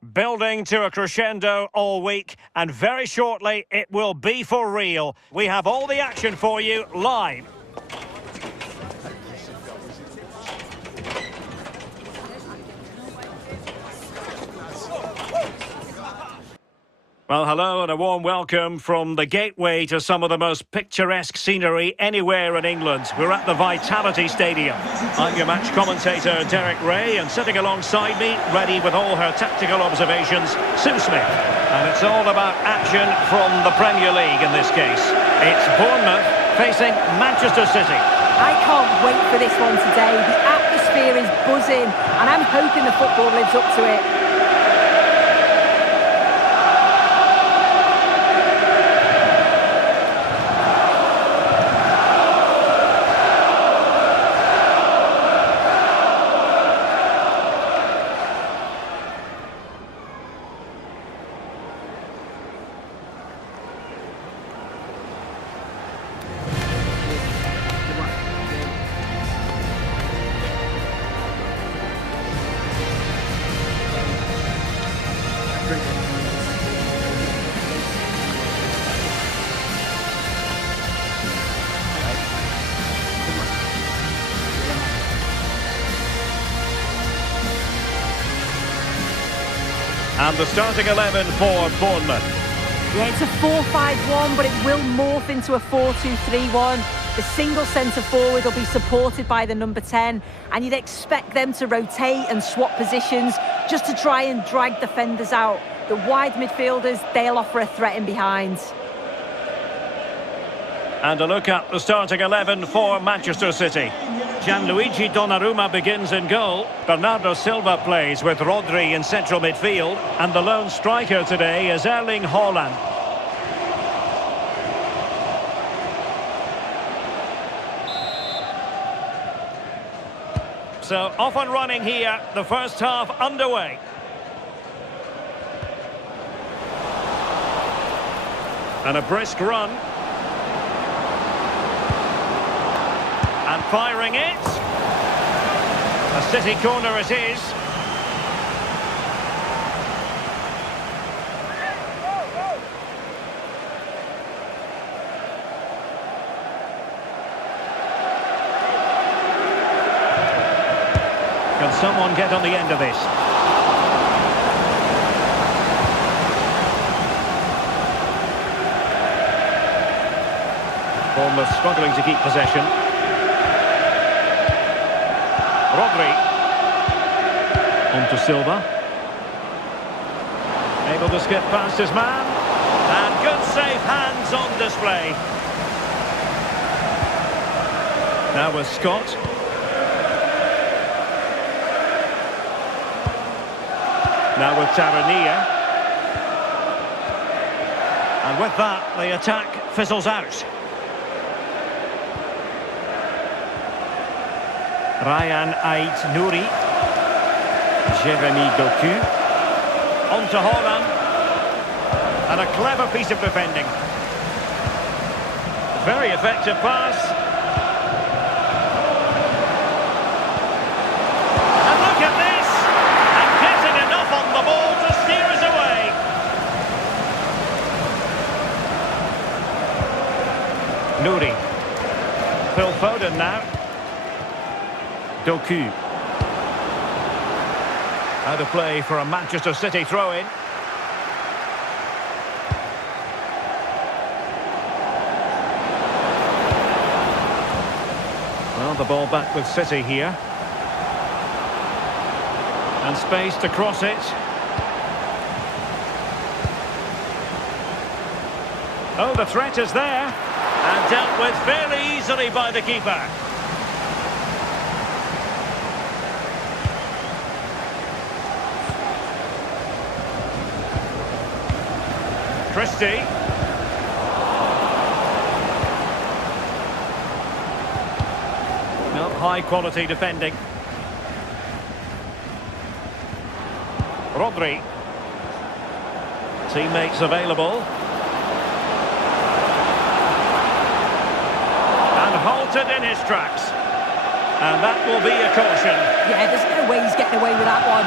Building to a crescendo all week, and very shortly it will be for real. We have all the action for you live. Well, hello and a warm welcome from the gateway to some of the most picturesque scenery anywhere in England. We're at the Vitality Stadium. I'm your match commentator, Derek Ray, and sitting alongside me, ready with all her tactical observations, Sue Smith. And it's all about action from the Premier League in this case. It's Bournemouth facing Manchester City. I can't wait for this one today. The atmosphere is buzzing, and I'm hoping the football lives up to it. And the starting 11 for Bournemouth. Yeah, it's a 4-5-1, but it will morph into a 4-2-3-1. The single centre forward will be supported by the number 10, and you'd expect them to rotate and swap positions just to try and drag defenders out. The wide midfielders, they'll offer a threat in behind. And a look at the starting 11 for Manchester City. Gianluigi Donnarumma begins in goal. Bernardo Silva plays with Rodri in central midfield. And the lone striker today is Erling Haaland. So off and running here, the first half underway. And a brisk run. And firing it. A City corner it is. Can someone get on the end of this? Bournemouth struggling to keep possession. Rodri. On to Silva. Able to skip past his man. And good safe hands on display. Now with Scott. Now with Tavernier. And with that, the attack fizzles out. Ryan Ait-Nouri. Jeremy Doku. On to Haaland. And a clever piece of defending. Very effective pass. And look at this! And getting enough on the ball to steer us away. Nouri. Phil Foden now. Doku. Out of play for a Manchester City throw-in. Well, the ball back with City here. And space to cross it. Oh, the threat is there. And dealt with fairly easily by the keeper. Christie. No, high quality defending. Rodri. Teammates available. And halted in his tracks. And that will be a caution. Yeah, there's no way he's getting away with that one.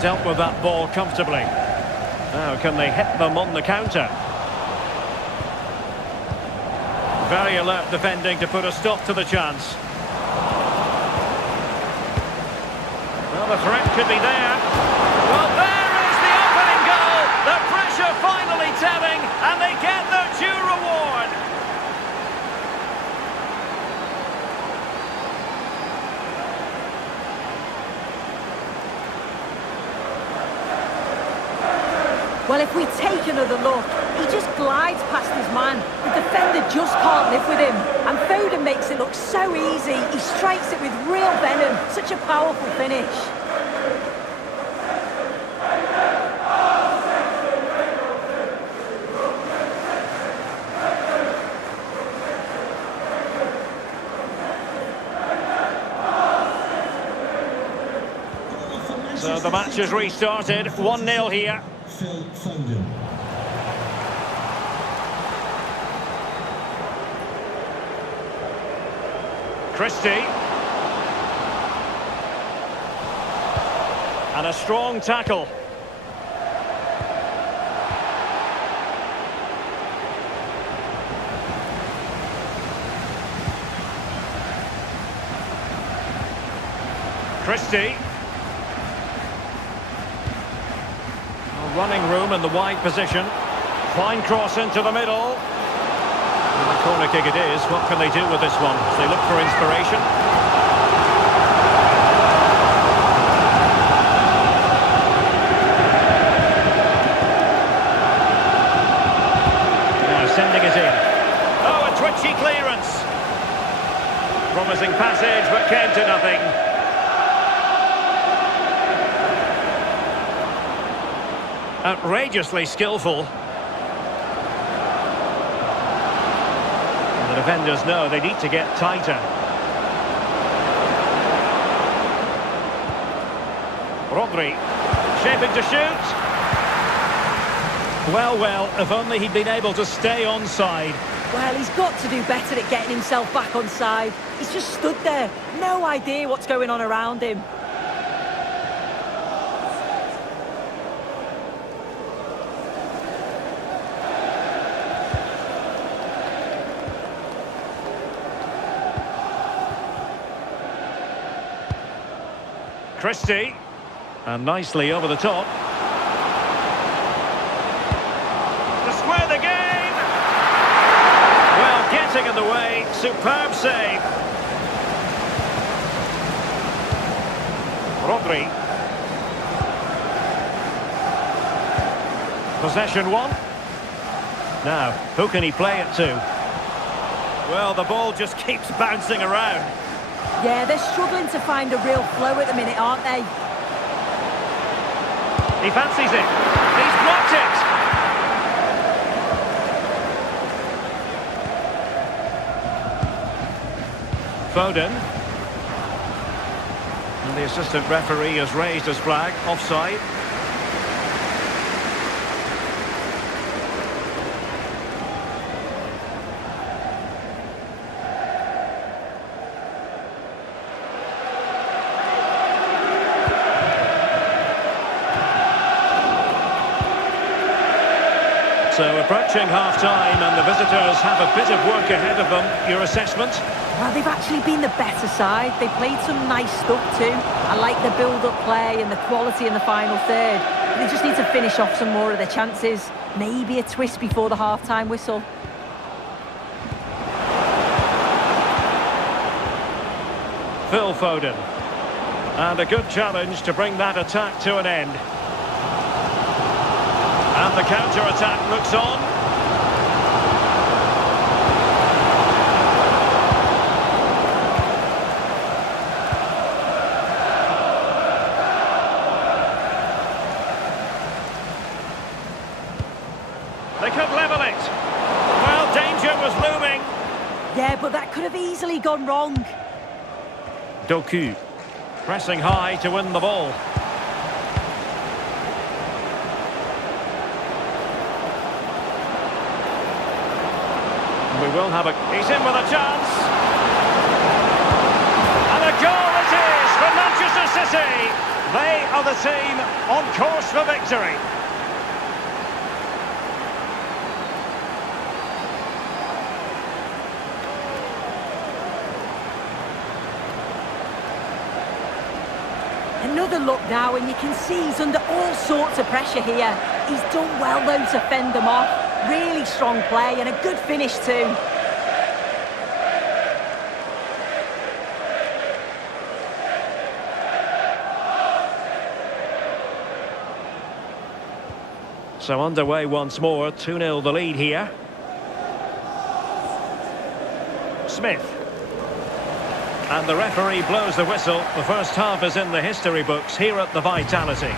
dealt with that ball comfortably. Now, can they hit them on the counter? Very alert defending to put a stop to the chance. Well, the threat could be there. Well, there is the opening goal! The pressure finally telling, and they get their due reward! Well, if we take another look, he just glides past his man. The defender just can't live with him. And Foden makes it look so easy. He strikes it with real venom. Such a powerful finish. So the match has restarted. 1-0 here. Foden. Christie. And a strong tackle. Christie. Running room in the wide position. Fine cross into the middle. And the corner kick it is. What can they do with this one? They look for inspiration. Now sending it in. Oh, a twitchy clearance. Promising passage, but came to nothing. Outrageously skillful. And the defenders know they need to get tighter. Rodri, shaping to shoot. Well, if only he'd been able to stay onside. Well, he's got to do better at getting himself back onside. He's just stood there. No idea what's going on around him. Christie, and nicely over the top. To square the game! Well, getting in the way, superb save. Rodri. Possession one. Now, who can he play it to? Well, the ball just keeps bouncing around. Yeah, they're struggling to find a real flow at the minute, aren't they? He fancies it. He's blocked it. Foden. And the assistant referee has raised his flag. Offside. So approaching half-time and the visitors have a bit of work ahead of them. Your assessment? Well, they've actually been the better side. They played some nice stuff too. I like the build-up play and the quality in the final third. They just need to finish off some more of their chances. Maybe a twist before the half-time whistle. Phil Foden. And a good challenge to bring that attack to an end. And the counter-attack looks on. They could level it. Well, danger was looming. Yeah, but that could have easily gone wrong. Doku. Pressing high to win the ball. We will have a... He's in with a chance. And a goal it is! for Manchester City. They are the team on course for victory. Another look now, and you can see he's under all sorts of pressure here. He's done well, though, to fend them off. Really strong play and a good finish, too. So underway once more, 2-0 the lead here. Smith. And the referee blows the whistle. The first half is in the history books here at the Vitality.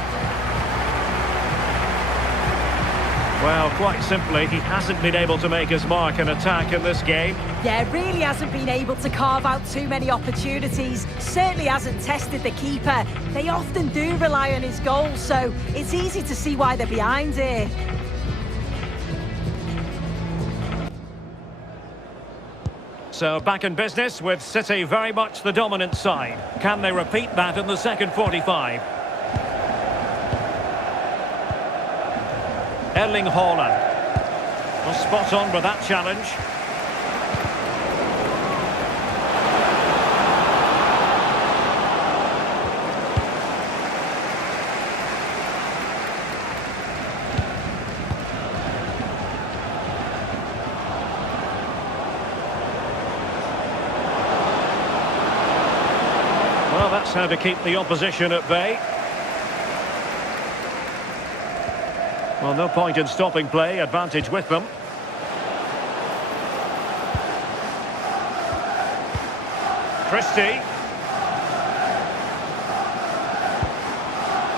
Well, quite simply, he hasn't been able to make his mark and attack in this game. Yeah, really hasn't been able to carve out too many opportunities. Certainly hasn't tested the keeper. They often do rely on his goals, so it's easy to see why they're behind here. So back in business with City very much the dominant side. Can they repeat that in the second 45? Erling Haaland. Well, spot on with that challenge. Well, that's how to keep the opposition at bay. Well, no point in stopping play, advantage with them. Christie.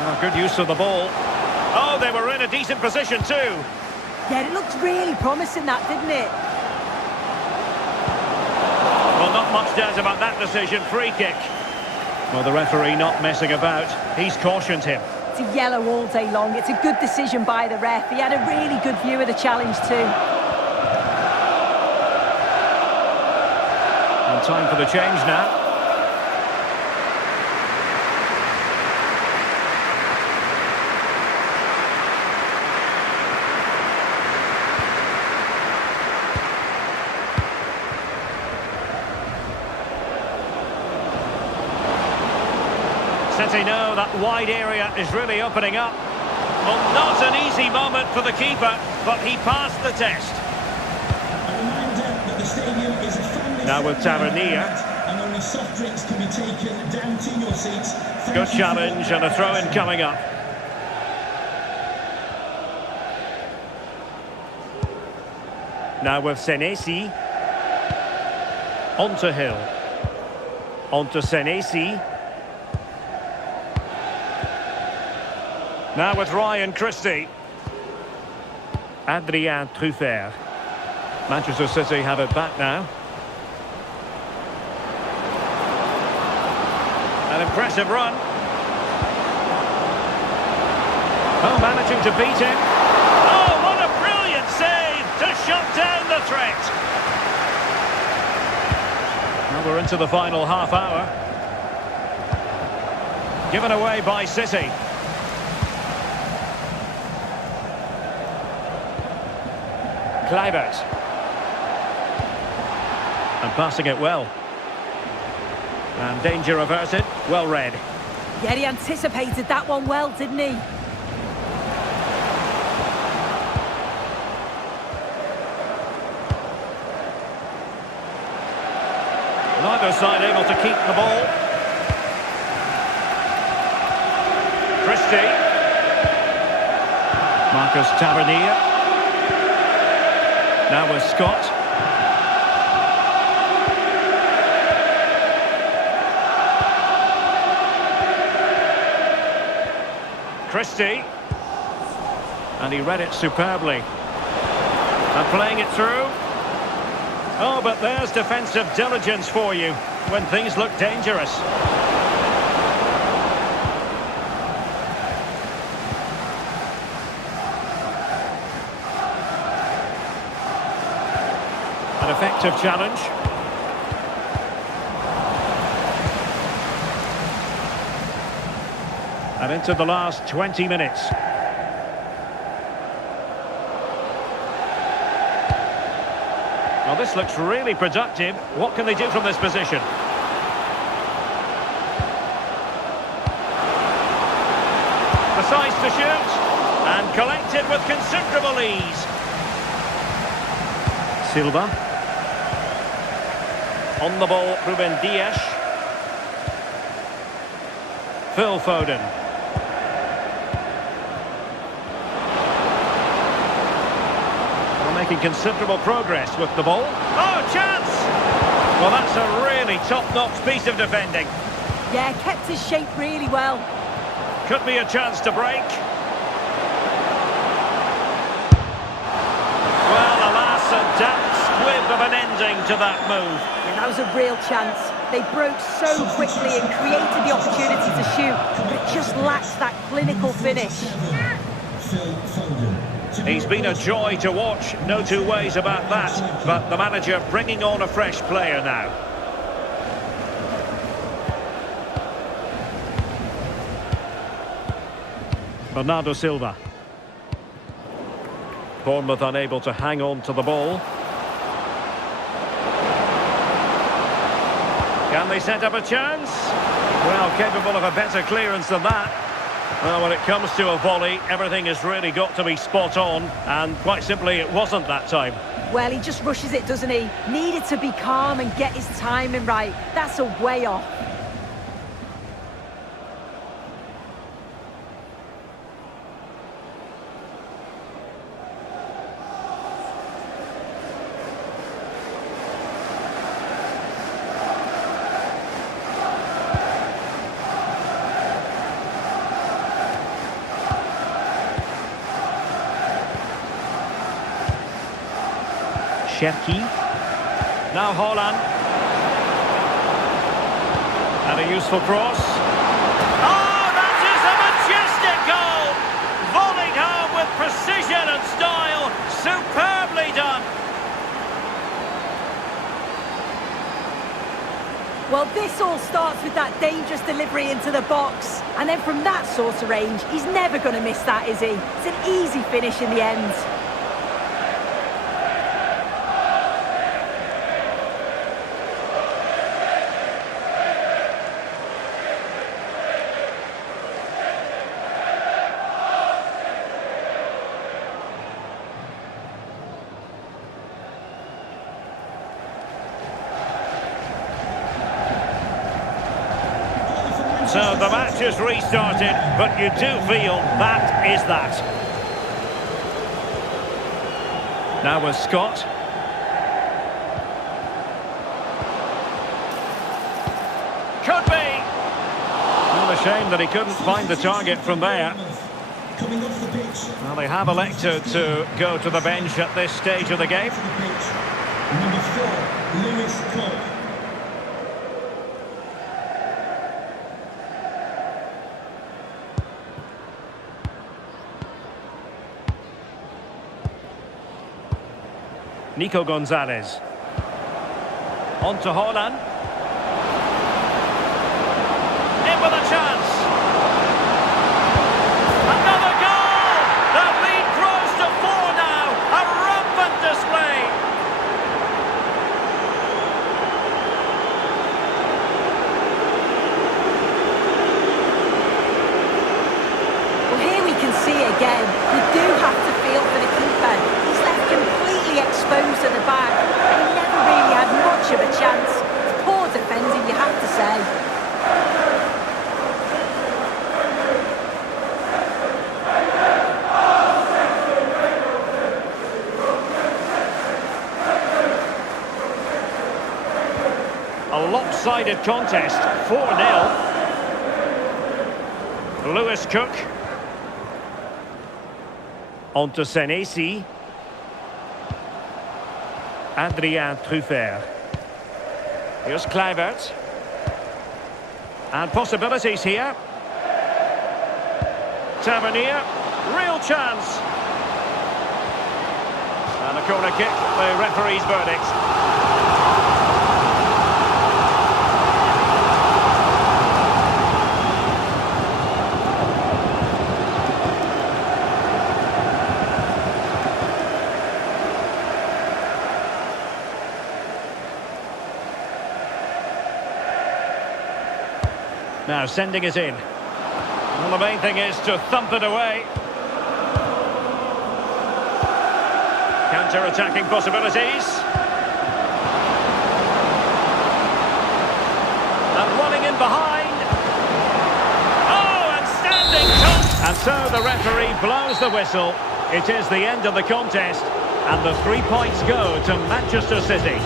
Oh, good use of the ball. Oh, they were in a decent position too. Yeah, it looked really promising, that, didn't it? Well, not much doubt about that decision. Free kick. Well, the referee not messing about. He's cautioned him. It's a yellow all day long. It's a good decision by the ref. He had a really good view of the challenge too. And time for the change now. City know that wide area is really opening up. Well, not an easy moment for the keeper, but he passed the test. A reminder that the stadium is a family Now with Tavernier. and only soft drinks can be taken down to your seats. Good challenge and a throw-in coming up. Now with Senesi. On to Hill. On to Senesi. Now with Ryan Christie. Adrien Truffert. Manchester City have it back now. An impressive run. Oh, managing to beat him. Oh, what a brilliant save to shut down the threat. Well, we're into the final half hour. Given away by City. Kluivert. And passing it well. And danger averted. Well read. Yeah, he anticipated that one well, didn't he? Neither side able to keep the ball. Christie. Marcus Tavernier. Now with Scott. Christie. And he read it superbly. And playing it through. Oh, but there's defensive diligence for you when things look dangerous. An effective challenge. And into the last 20 minutes. Well, this looks really productive. What can they do from this position? Decides to shoot. And collected with considerable ease. Silva. On the ball, Ruben Dias. Phil Foden. We're making considerable progress with the ball. Oh, chance! Well, that's a really top-notch piece of defending. Yeah, kept his shape really well. Could be a chance to break. Well, alas, a damp squib of an ending to that move. Yeah, that was a real chance. They broke so quickly and created the opportunity to shoot, but it just lacks that clinical finish. He's been a joy to watch, no two ways about that. But the manager bringing on a fresh player now. Bernardo Silva. Bournemouth unable to hang on to the ball. Can they set up a chance? Well, capable of a better clearance than that. Well, when it comes to a volley, everything has really got to be spot on. And quite simply, it wasn't that time. Well, he just rushes it, doesn't he? Needed to be calm and get his timing right. That's a way off. Cherki. Now Haaland. And a useful cross. Oh, that is a majestic goal! Volleyed home with precision and style. Superbly done. Well, this all starts with that dangerous delivery into the box. And then from that sort of range, he's never going to miss that, is he? It's an easy finish in the end. So the match has restarted, but you do feel that is that. Now with Scott. Could be! Well, a shame that he couldn't find the target from there. Well, they have elected to go to the bench at this stage of the game. Number 4, Lewis Cook. Nico Gonzalez. On to Haaland. In with a chance. Another goal! The lead grows to 4 now. A rampant display. Well, here we can see again, you do have to feel for the keeper. He's left completely exposed to the back. He never really had much of a chance. It's poor defending, you have to say. A lopsided contest, 4-0. Lewis Cook. On to Senesi. Adrien Truffert. Here's Kluivert. And possibilities here. Tavernier. Real chance. And a corner kick, the referee's verdict. Now sending it in. Well, the main thing is to thump it away. Counter-attacking possibilities. And running in behind. Oh, and standing tall. And so the referee blows the whistle. It is the end of the contest. And the 3 points go to Manchester City.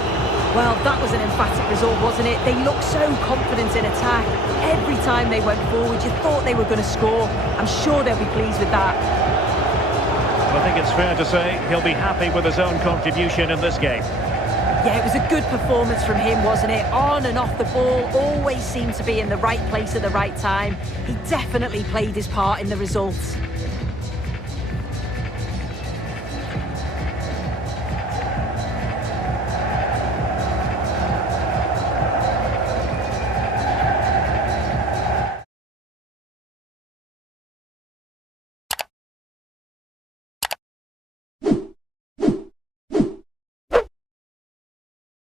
Well, that was an emphatic result, wasn't it? They looked so confident in attack. Every time they went forward, you thought they were going to score. I'm sure they'll be pleased with that. I think it's fair to say he'll be happy with his own contribution in this game. Yeah, it was a good performance from him, wasn't it? On and off the ball, always seemed to be in the right place at the right time. He definitely played his part in the results.